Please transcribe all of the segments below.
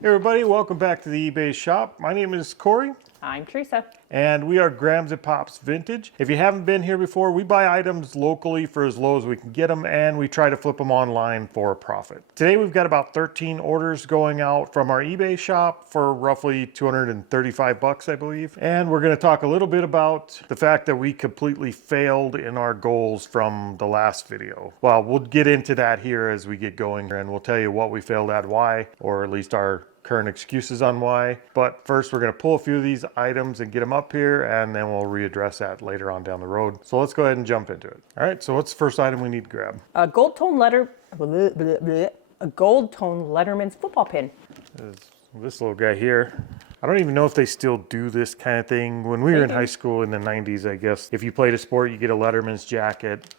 Hey everybody, welcome back to the eBay shop. My name is Corey. I'm Teresa. And we are Grams and Pops Vintage. If you haven't been here before, we buy items locally for as low as we can get them, and we try to flip them online for a profit. Today we've got about 13 orders going out from our eBay shop for roughly 235 bucks, I believe. And we're going to talk a little bit about the fact that we completely failed in our goals from the last video. Well, we'll get into that here as we get going, and we'll tell you what we failed at, why, or at least our current excuses on why. But first we're going to pull a few of these items and get them up here, and then we'll readdress that later on down the road. So let's go ahead and jump into it. All right, so what's the first item we need to grab? A gold tone Letterman's football pin. This little guy here. I don't even know if they still do this kind of thing. When we were in high school in the 90s, I guess, if you played a sport, you get a Letterman's jacket.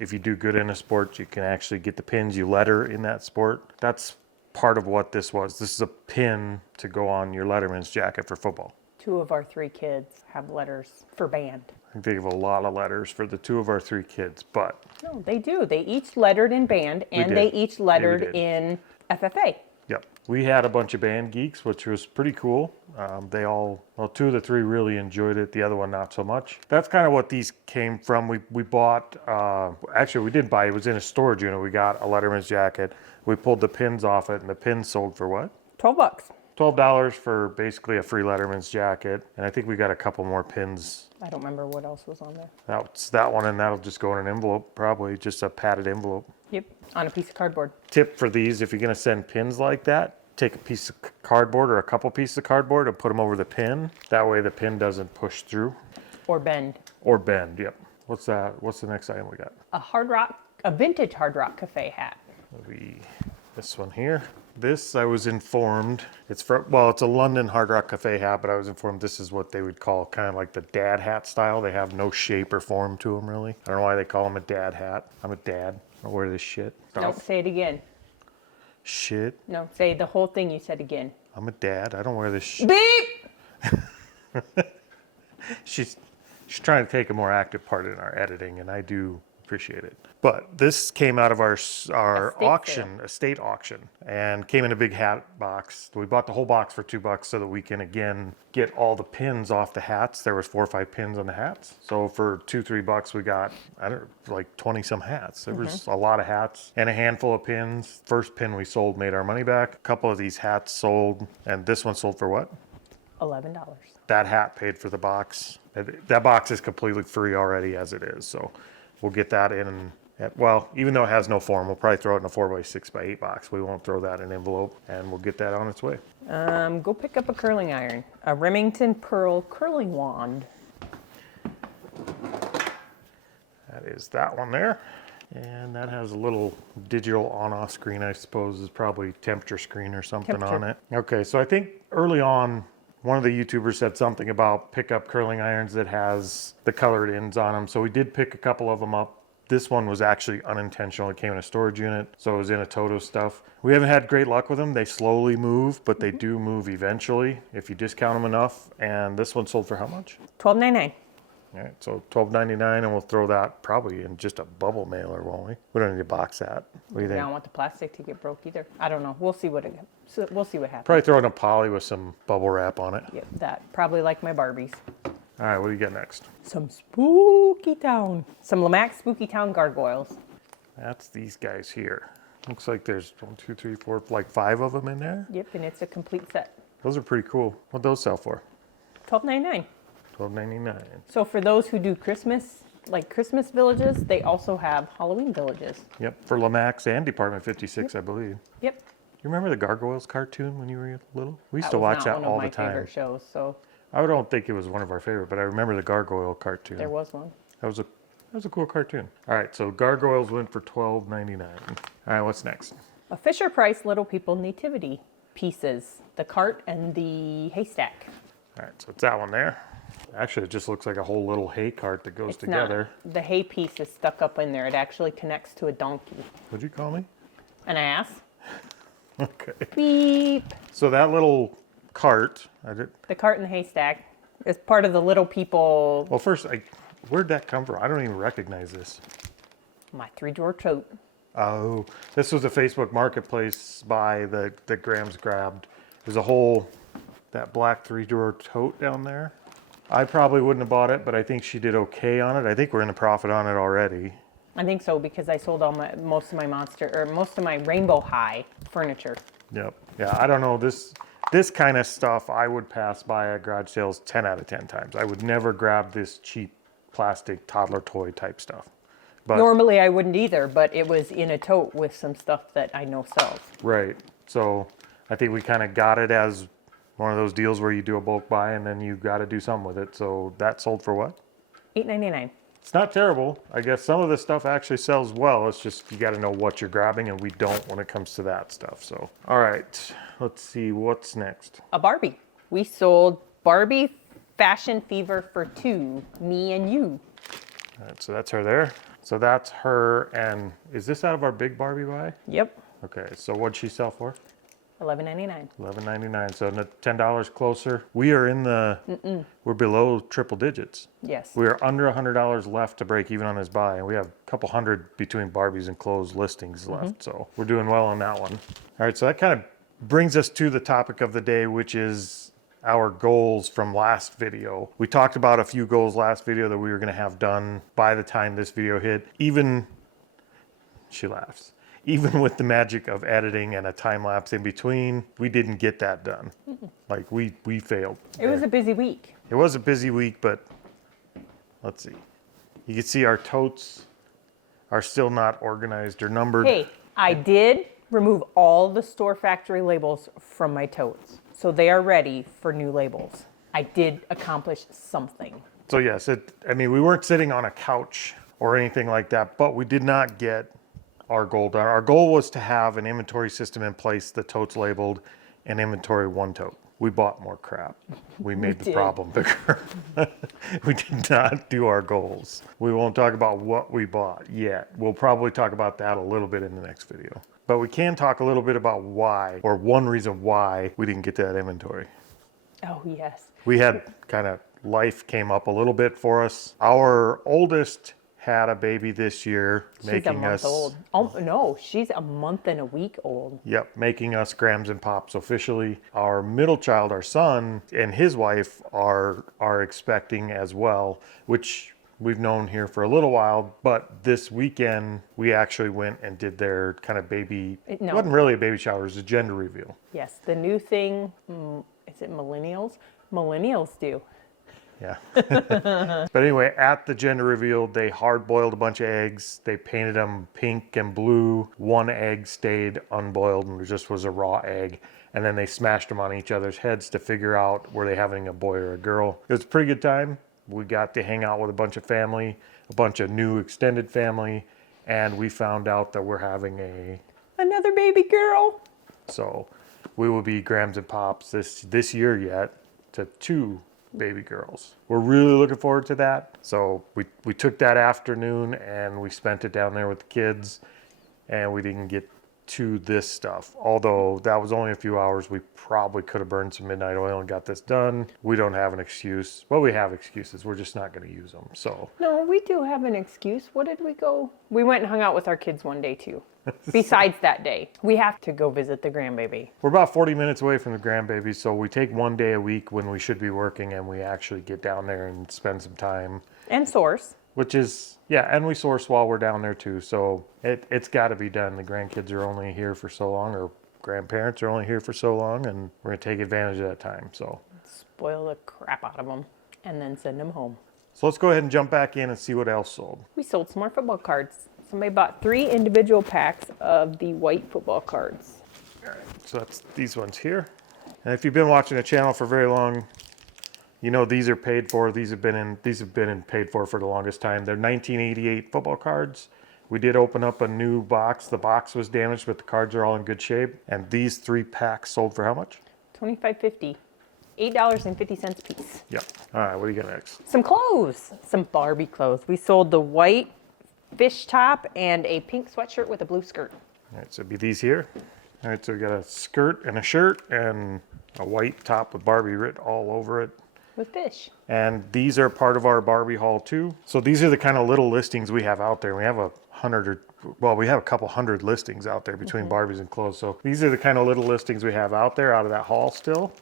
If you do good in a sport, you can actually get the pins you letter in that sport. That's part of what this was. This is a pin to go on your Letterman's jacket for football. 2 of our 3 kids have letters for band. I think they have a lot of letters for the 2 of our 3 kids, but... No, they do. They each lettered in band, and they each lettered in FFA. Yep. We had a bunch of band geeks, which was pretty cool. They all, well, 2 of the 3 really enjoyed it. The other one, not so much. That's kind of what these came from. We bought, actually we didn't buy it. It was in a storage unit. We got a Letterman's jacket. We pulled the pins off it, and the pins sold for what? 12 bucks. $12 for basically a free Letterman's jacket. And I think we got a couple more pins. I don't remember what else was on there. That's that one, and that'll just go in an envelope, probably just a padded envelope. Yep, on a piece of cardboard. Tip for these, if you're going to send pins like that, take a piece of cardboard or a couple pieces of cardboard and put them over the pin. That way the pin doesn't push through. Or bend. Or bend, yep. What's that? What's the next item we got? A vintage Hard Rock Cafe hat. This one here. This, I was informed, it's from, well, it's a London Hard Rock Cafe hat, but I was informed this is what they would call kind of like the dad hat style. They have no shape or form to them, really. I don't know why they call them a dad hat. I'm a dad. I wear this shit. Don't say it again. Shit. No, say the whole thing you said again. I'm a dad. I don't wear this shit. Beep! She's trying to take a more active part in our editing, and I do appreciate it. But this came out of our estate auction, and came in a big hat box. We bought the whole box for $2 so that we can again get all the pins off the hats. There was 4 or 5 pins on the hats. So for $2-3 we got, I don't know, like 20 some hats. There was a lot of hats and a handful of pins. First pin we sold made our money back. A couple of these hats sold, and this one sold for what? $11. That hat paid for the box. That box is completely free already as it is, so we'll get that in. Well, even though it has no form, we'll probably throw it in a 4x6x8 box. We won't throw that in an envelope, and we'll get that on its way. Go pick up a curling iron. A Remington Pearl curling wand. That is that one there. And that has a little digital on-off screen, I suppose, is probably temperature screen or something on it. Okay, so I think early on, one of the YouTubers said something about pick up curling irons that has the colored ends on them. So we did pick a couple of them up. This one was actually unintentional. It came in a storage unit, so it was in a Toto stuff. We haven't had great luck with them. They slowly move, but they do move eventually if you discount them enough. And this one sold for how much? $12.99. All right, so $12.99, and we'll throw that probably in just a bubble mailer, won't we? We don't need to box that. What do you think? I don't want the plastic to get broke either. I don't know. We'll see what happens. Probably throw it in a poly with some bubble wrap on it. Yep, that. Probably like my Barbies. All right, what do you got next? Some Spooky Town. Some Lamax Spooky Town gargoyles. That's these guys here. Looks like there's 1, 2, 3, 4, like 5 of them in there. Yep, and it's a complete set. Those are pretty cool. What'd those sell for? $12.99. $12.99. So for those who do Christmas, like Christmas villages, they also have Halloween villages. Yep, for Lamax and Department 56, I believe. Yep. You remember the Gargoyles cartoon when you were little? We used to watch that all the time. That was not one of my favorite shows, so. I don't think it was one of our favorite, but I remember the Gargoyle cartoon. There was one. That was a cool cartoon. All right, so Gargoyles went for $12.99. All right, what's next? A Fisher Price Little People Nativity pieces. The cart and the haystack. All right, so it's that one there. Actually, it just looks like a whole little hay cart that goes together. Not. The hay piece is stuck up in there. It actually connects to a donkey. What'd you call me? An ass. Okay. Beep. So that little cart. The cart and the haystack is part of the Little People. Well, first, where'd that come from? I don't even recognize this. My 3-drawer tote. Oh, this was a Facebook Marketplace buy that Graham's grabbed. There's a whole, that black 3-drawer tote down there. I probably wouldn't have bought it, but I think she did okay on it. I think we're in a profit on it already. I think so because I sold most of my Rainbow High furniture. Yep. Yeah, I don't know. This kind of stuff I would pass by at garage sales 10 out of 10 times. I would never grab this cheap plastic toddler toy type stuff. But Normally I wouldn't either, but it was in a tote with some stuff that I know sells. right. So I think we kind of got it as one of those deals where you do a bulk buy and then you got to do something with it. So that sold for what? $8.99. It's not terrible. I guess some of this stuff actually sells well. It's just you got to know what you're grabbing, and we don't when it comes to that stuff. So, all right, let's see what's next. A Barbie. We sold Barbie Fashion Fever for 2, me and you. All right, so that's her there. So that's her, and is this out of our big Barbie buy? Yep. Okay, so what'd she sell for? $11.99. $11.99. So $10 closer. We are in the. We're below triple digits. Yes. We are under $100 left to break even on this buy, and we have a couple hundred between Barbies and closed listings left. So we're doing well on that one. All right, so that kind of brings us to the topic of the day, which is our goals from last video. We talked about a few goals last video that we were going to have done by the time this video hit. She laughs. Even with the magic of editing and a time lapse in between, we didn't get that done. Like we failed. It was a busy week. It was a busy week, but let's see. You can see our totes are still not organized or numbered. Hey, I did remove all the store factory labels from my totes. So they are ready for new labels. I did accomplish something. So yes, we weren't sitting on a couch or anything like that, but we did not get our goal done. Our goal was to have an inventory system in place, the totes labeled, and inventory one tote. We bought more crap. We made the problem bigger. We did not do our goals. We won't talk about what we bought yet. We'll probably talk about that a little bit in the next video. But we can talk a little bit about why, or one reason why we didn't get to that inventory. Oh, yes. We had kind of, life came up a little bit for us. Our oldest had a baby this year, She's a month old. Oh, no, she's a month and a week old. Yep, making us Grams and Pops officially. Our middle child, our son, and his wife are expecting as well, which we've known here for a little while. But this weekend, we actually went and did their kind of baby. It wasn't really a baby shower; it was a gender reveal. Yes, the new thing. Is it millennials? Millennials do. Yeah. But anyway, at the gender reveal, they hard boiled a bunch of eggs. They painted them pink and blue. One egg stayed unboiled and it just was a raw egg. And then they smashed them on each other's heads to figure out were they having a boy or a girl. It was a pretty good time. We got to hang out with a bunch of family, a bunch of new extended family, and we found out that we're having another baby girl. So we will be Grams and Pops this year yet to 2 baby girls. We're really looking forward to that. So we took that afternoon and we spent it down there with the kids, and we didn't get to this stuff. Although that was only a few hours, we probably could have burned some midnight oil and got this done. We don't have an excuse. Well, we have excuses. We're just not going to use them. So no, we do have an excuse. What did we go? We went and hung out with our kids one day too. Besides that day, we have to go visit the grandbaby. We're about 40 minutes away from the grandbaby, so we take one day a week when we should be working, and we actually get down there and spend some time. And source. Which is, yeah, and we source while we're down there too. So it's got to be done. The grandkids are only here for so long, or grandparents are only here for so long, and we're going to take advantage of that time. So spoil the crap out of them and then send them home. So let's go ahead and jump back in and see what else sold. We sold some more football cards. Somebody bought 3 individual packs of the white football cards. All right, so that's these ones here. And if you've been watching the channel for very long, you know these are paid for. These have been paid for the longest time. They're 1988 football cards. We did open up a new box. The box was damaged, but the cards are all in good shape. And these 3 packs sold for how much? $25.50. $8.50 a piece. Yeah. All right, what do you got next? Some clothes. Some Barbie clothes. We sold the white fish top and a pink sweatshirt with a blue skirt. All right, so it'd be these here. All right, so we got a skirt and a shirt and a white top with Barbie writ all over it. with fish. And these are part of our Barbie haul too. So these are the kind of little listings we have out there. We have we have a couple hundred listings out there between Barbies and clothes. So these are the kind of little listings we have out there out of that haul still.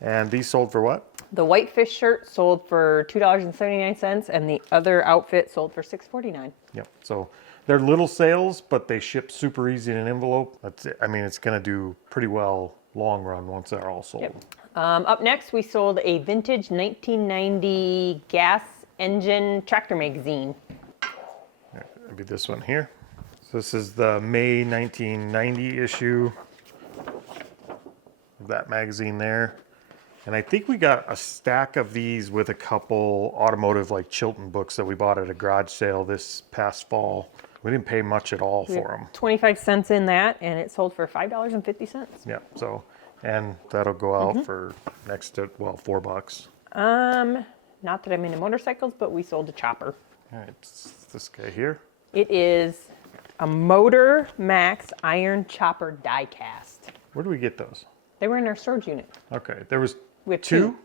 And these sold for what? The white fish shirt sold for $2.79, and the other outfit sold for $6.49. Yep. So they're little sales, but they ship super easy in an envelope. That's it. I mean, it's going to do pretty well long run once they're all sold. Yep. Up next, we sold a vintage 1990 gas engine tractor magazine. Maybe this one here. So this is the May 1990 issue of that magazine there. And I think we got a stack of these with a couple automotive like Chilton books that we bought at a garage sale this past fall. We didn't pay much at all for them. 25 cents in that, and it sold for $5.50. Yeah, so, and that'll go out for next to, well, $4. Not that I'm into motorcycles, but we sold a chopper. All right, it's this guy here. It is a Motor Max iron chopper die cast. Where do we get those? They were in our storage unit. Okay, there was We have two,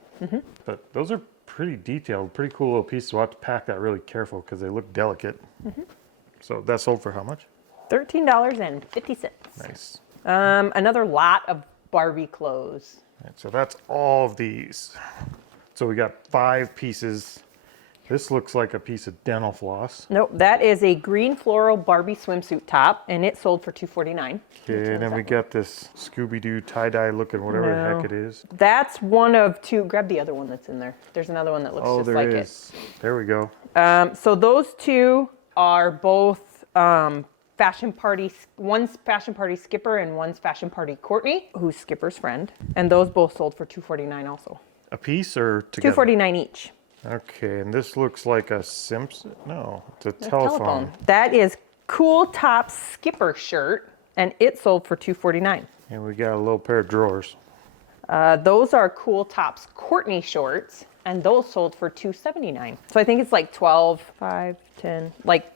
but those are pretty detailed, pretty cool little pieces. We'll have to pack that really careful because they look delicate. So that sold for how much? $13.50. Nice. Another lot of Barbie clothes. All right, so that's all of these. So we got 5 pieces. This looks like a piece of dental floss. Nope, that is a green floral Barbie swimsuit top, and it sold for $2.49. Okay, and then we got this Scooby-Doo tie-dye looking whatever the heck it is. That's one of two. Grab the other one that's in there. There's another one that looks just like is. There we go. it. So those two are both fashion party. One's fashion party Skipper and one's fashion party Courtney, who's Skipper's friend. And those both sold for $2.49 also. A piece or together? $2.49 each. Okay, and this looks like a Simpson. No, it's a telephone. That is Cool Top Skipper shirt, and it sold for $2.49. And we got a little pair of drawers. Those are Cool Tops Courtney shorts, and those sold for $2.79. So I think it's like 12, 5, 10, like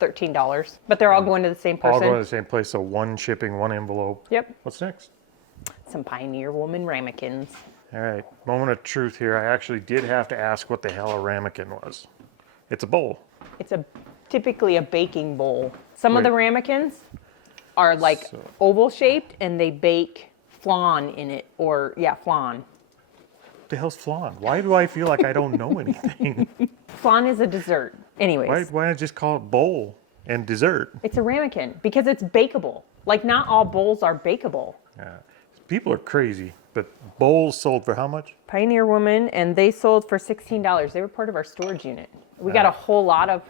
$13. But they're all going to the same person. All going to the same place, so one shipping, one envelope. Yep. What's next? Some Pioneer Woman ramekins. All right, moment of truth here. I actually did have to ask what the hell a ramekin was. It's a bowl. It's typically a baking bowl. Some of the ramekins are like oval shaped, and they bake flan in it, or flan. What the hell's flan? Why do I feel like I don't know anything? Flan is a dessert. Anyways. Why not just call it bowl and dessert? It's a ramekin because it's bakeable. Like, not all bowls are bakeable. Yeah. People are crazy, but bowls sold for how much? Pioneer Woman, and they sold for $16. They were part of our storage unit. We got a whole lot of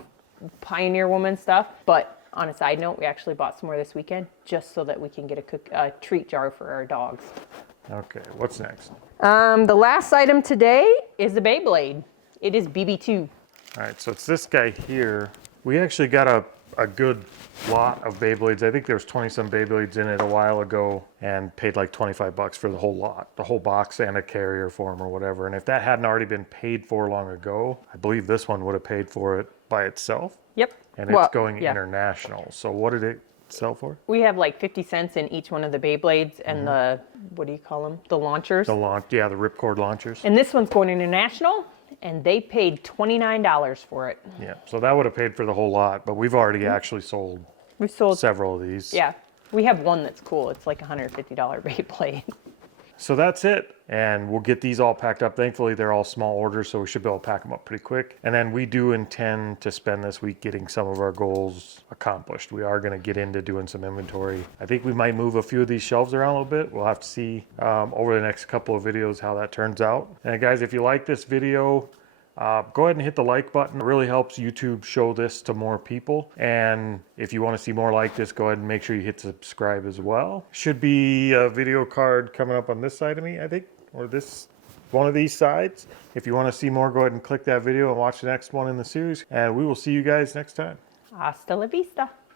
Pioneer Woman stuff, but on a side note, we actually bought some more this weekend just so that we can get a treat jar for our dogs. Okay, what's next? The last item today is the Beyblade. It is BB2. All right, so it's this guy here. We actually got a good lot of Beyblades. I think there was 20-some Beyblades in it a while ago, and paid like $25 for the whole lot, the whole box and a carrier for them or whatever. And if that hadn't already been paid for long ago, I believe this one would have paid for it by itself. Yep. And it's going international. So what did it sell for? We have like 50 cents in each one of the Beyblades and the, what do you call them? The launchers. The ripcord launchers. And this one's going international, and they paid $29 for it. Yeah, so that would have paid for the whole lot, but we've already actually sold We've sold several of these. Yeah, we have one that's cool. It's like a $150 Beyblade. So that's it, and we'll get these all packed up. Thankfully, they're all small orders, so we should be able to pack them up pretty quick. And then we do intend to spend this week getting some of our goals accomplished. We are going to get into doing some inventory. I think we might move a few of these shelves around a little bit. We'll have to see over the next couple of videos how that turns out. And guys, if you like this video, go ahead and hit the like button. It really helps YouTube show this to more people. And if you want to see more like this, go ahead and make sure you hit subscribe as well. Should be a video card coming up on this side of me, I think, or this one of these sides. If you want to see more, go ahead and click that video and watch the next one in the series. And we will see you guys next time. Hasta la vista.